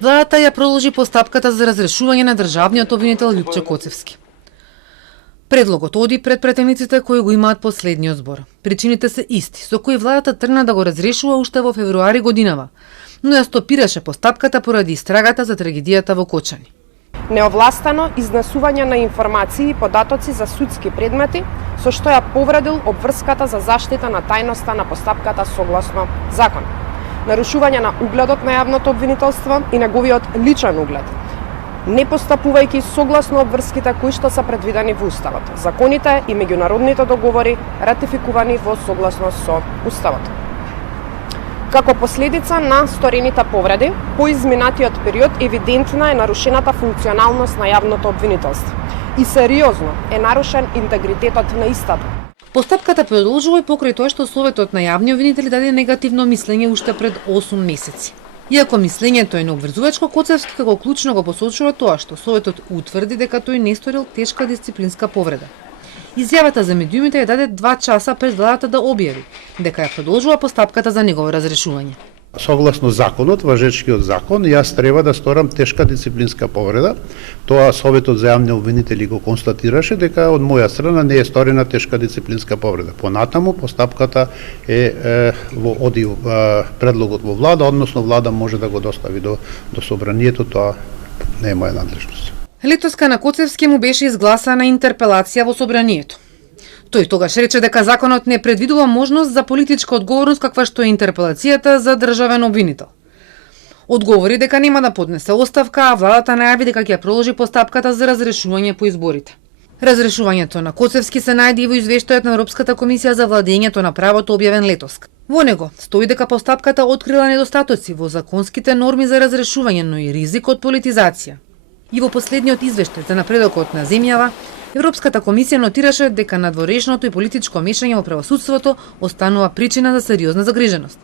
Владата ја продолжи постапката за разрешување на државниот обвинител Љупче Коцевски. Предлогот оди пред претемниците кои го имаат последниот збор. Причините се исти, со кои владата тргна да го разрешува уште во февруари годинава, но ја стопираше постапката поради истрагата за трагедијата во Кочани. Неовластено изнесување на информации и податоци за судски предмети, со што ја повредил обврската за заштита на тајноста на постапката согласно закон. Нарушување на угледот на јавното обвинителство и неговиот личен углед, не постапувајќи согласно обврските кои што се предвидени во Уставот, законите и меѓународните договори ратификувани во согласност со Уставот. Како последица на сторените повреди, по изминатиот период евидентна е нарушената функционалност на јавното обвинителство и сериозно е нарушен интегритетот на истата. Постапката продолжува и покрај тоа што Советот на јавни обвинители даде негативно мислење уште пред 8 месеци. Иако мислењето е необврзувачко, Коцевски како клучно го посочува тоа што Советот утврди дека тој не сторил тешка дисциплинска повреда. Изјавата за медиумите ја даде 2 часа пред владата да објави дека ја продолжува постапката за негово разрешување. Согласно законот, важечкиот закон, јас треба да сторам тешка дисциплинска повреда. Тоа Советот за јавни обвинители го констатираше дека од моја страна не е сторена тешка дисциплинска повреда. Понатаму постапката оди предлогот во влада, односно влада може да го достави до собранието, тоа не е моја надлежност. Летоска на Коцевски му беше изгласана интерпелација во собранието. Тој тогаш рече дека законот не предвидува можност за политичка одговорност каква што е интерпелацијата за државен обвинител. Одговори дека нема да поднесе оставка, а владата најави дека ќе продолжи постапката за разрешување по изборите. Разрешувањето на Коцевски се најде и во извештајот на Европската комисија за владењето на правото објавен летоска. Во него стои дека постапката открила недостатоци во законските норми за разрешување, но и ризик од политизација. И во последниот извештај за напредокот на земјава, Европската комисија нотираше дека надворешното и политичко мешање во правосудството останува причина за сериозна загриженост.